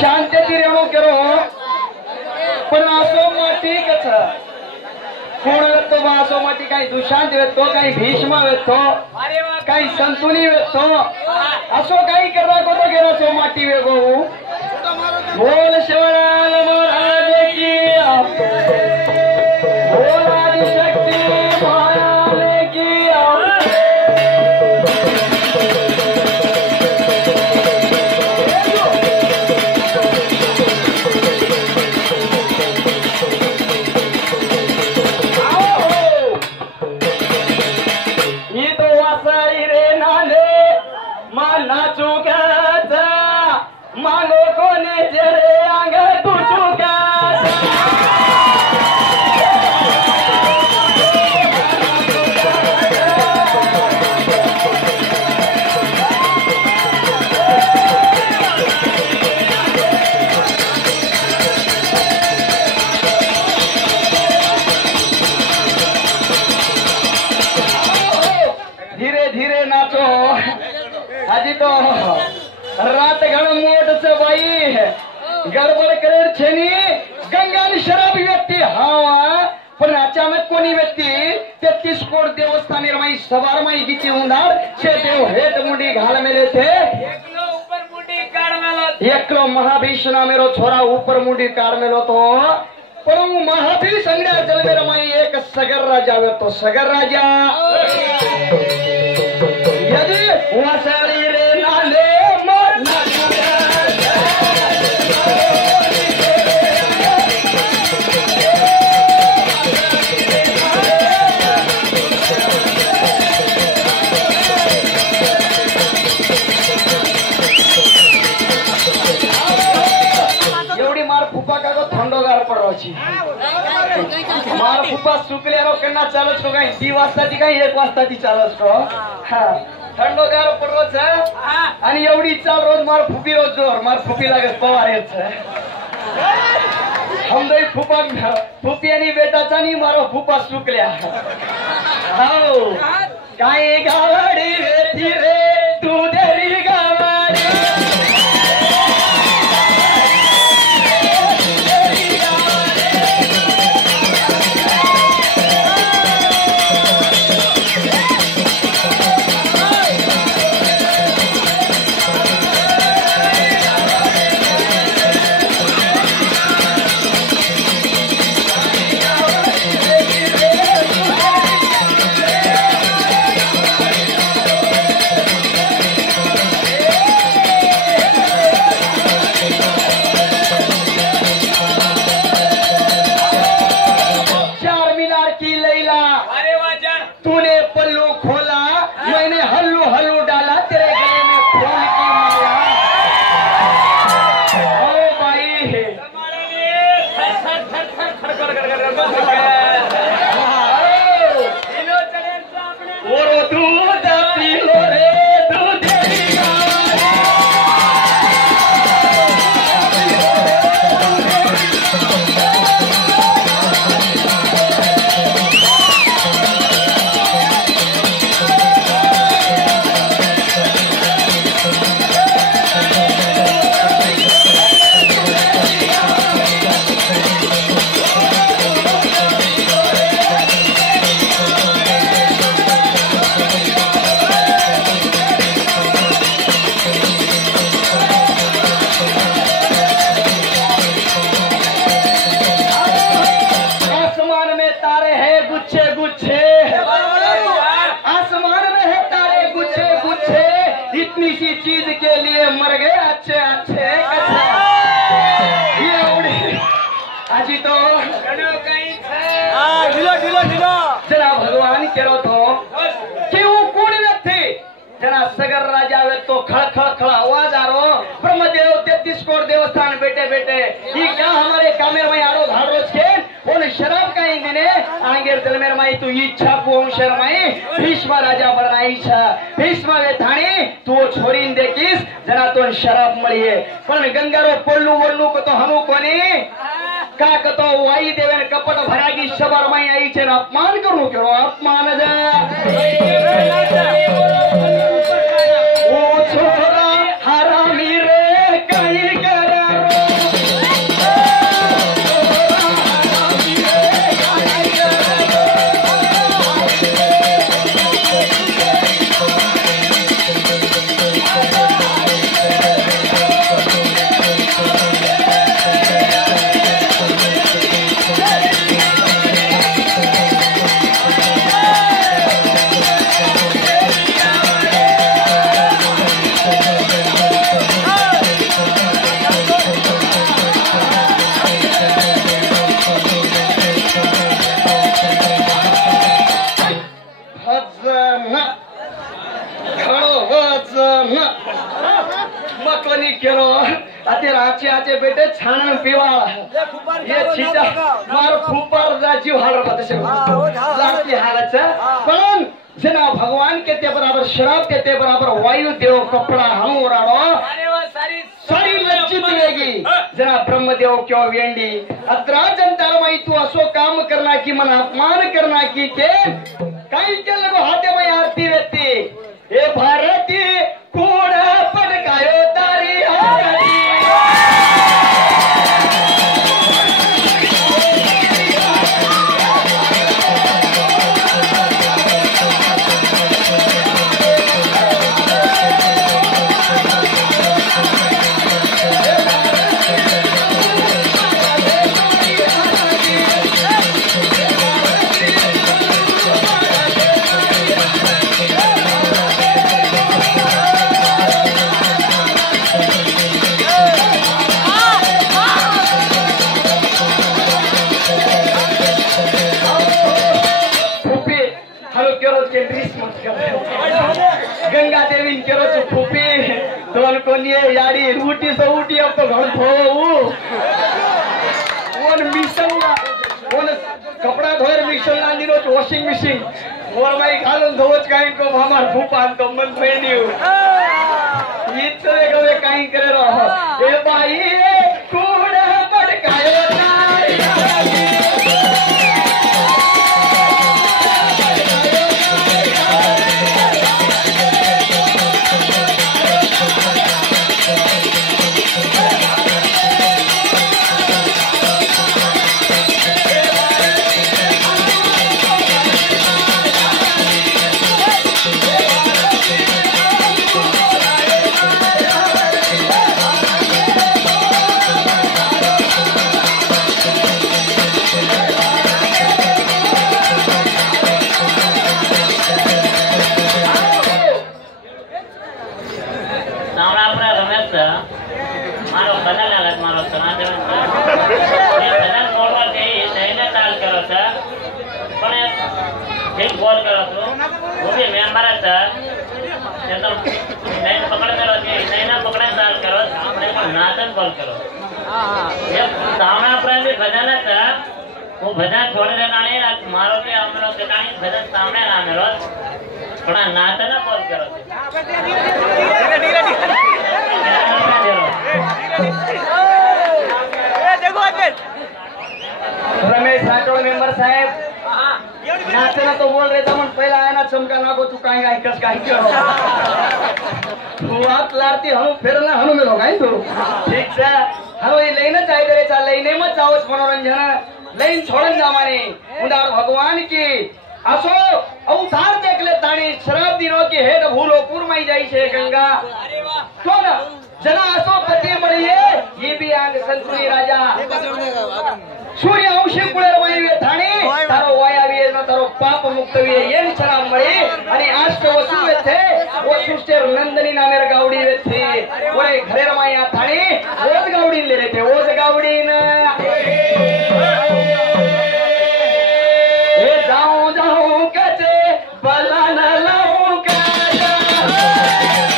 शांतती रेणू करो पण असो माती कच कोण वेतो असो माती काही दुशांत वेतो काही भीष्म वेतो काही संतुनी वेतो असो काही करा कोतो गेलो सो माती वेगो बोल शिवराज महाराज की बोल आदिशक्ती महाराज की मानो कोने जरे आंग तू चुका धीरे धीरे नाचो हाजी तो रात घण मोट से बाई गडबड करेर छेनी गंगानी शराब व्यक्ती हावा पण अचानक कोणी व्यक्ती 33 कोट देवस्थान निर्माई सवार माई गीती उंडार छे देव हेट मुंडी घाल मेले थे एकलो ऊपर मुंडी काढ मेलो एकलो महाभीषणा मेरो छोरा ऊपर मुंडी काढ मेलो तो पण महाभीष संगड्या जल मेरा माई एक सगर राजा वे तो सगर राजा यदि वासारी रे नाले मार फुप्पा सुकल्यारो कन्ना चालत को काही 2 वाजताची काही 1 वाजताची चालत को हा थंडोगार पडलो छ आणि एवढी चाल रोज मार फुपी रोज जोर मार फुपी लागत पवार येत छ हमदई फुप्पा फुपी आणि बेटाचा नी मारो फुप्पा सुकल्या हाओ काय गावडी वेती रे तू देरी गावडी जरा भगवान केरो तो कि वो कोण व्यक्ति जना सगर राजा वे तो खड़ खड़ खड़ा आवाज आ रो ब्रह्मदेव 33 कोट देवस्थान बेटे बेटे ये क्या हमारे कामेर में आरो घाड़ोज के उन शराब का ही मैंने आंगेर जल मेर माई तू इच्छा को शर्माई भीष्म राजा बनाई छा भीष्म वे थाणी तू छोरी दे किस जना तो शराब मळी है पण गंगारो पोल्लू वल्लू को तो हमू कोनी का कतो वाई देवेन कपट भरागी शबर माई आई छे अपमान करू केरो अपमान जा ओ छोरा हरामी मकोनी केरो अते राचे आचे बेटे छाणन पीवा ये छीटा मार फुपर राजीव हाल बतसे लाती हालच पण जना भगवान के ते बराबर शराब के ते बराबर वायु देव कपड़ा हम ओराडो सारी लज्जित रहेगी जना ब्रह्मदेव क्यों वेंडी अत्रा जनता माई तू असो काम करना की मन अपमान करना की के काही के लगो हाथे में आरती रहती हे भारती कोड़ा पटकायो तारी आरती गंगा देवी केरो फूपी दोन कोनी याडी रूटी सो उठी अब तो घर धोऊ ओन मिशन ओन कपड़ा धोएर मिशन लांदी रोज वॉशिंग मशीन मोर भाई खालन धोच काई को हमार फूपान तो मन फेनी इतने गवे काई करे रहो ए भाई कूड़ा पड़कायो तारी वो भजन छोड़ देना नहीं मारो के हम लोग कहानी भजन सामने ना मेरे थोड़ा नाच ना कॉल करो रमेश राठोड मेंबर साहेब नाचना तो बोल रहे थे मन पहला आया ना चमका ना को तू कहीं गाय कस गाय क्यों तू आप लारती हम फिर ना हम मिलो गाय तू ठीक है हम ये लेना चाहिए तेरे चाल लेने मत जाओ मनोरंजन लेन छोड़न जामाने उदार भगवान की असो अवतार देख ले ताणी शराब दिनों की हेड भूलो पूर्माई जाई छे गंगा कौन जना असो पति मळीए ये भी आंग संतुली राजा सूर्य अंशी कुळेर वळीवे थाणी तारो वायावी न तारो पाप मुक्त वे येन शराब मळी आणि आष्ट वसु वेथे वो सुष्टेर नंदनी नामेर गावडी वेथे ओरे घरेर माया थाणी ओज गावडी ले रेते ओज गावडी न ए जाऊं जाऊं कचे बला न लाऊं काजा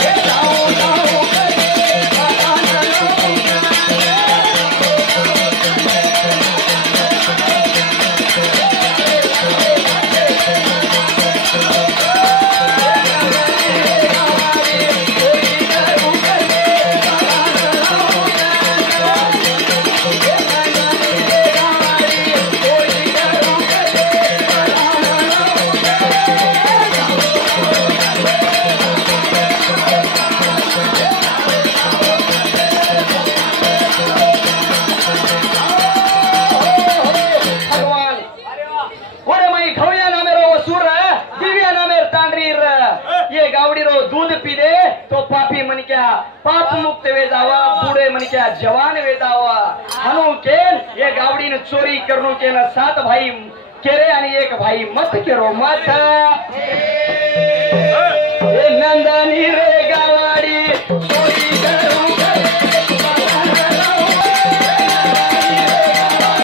ए जाऊं जाऊं कचे बला न लाऊं पाप मुक्त वे जावा पुढे मनक्या जवान वे जावा हनु के ये गावडी ने चोरी करनो के ना 7 भाई केरे आणि एक भाई मत केरो मत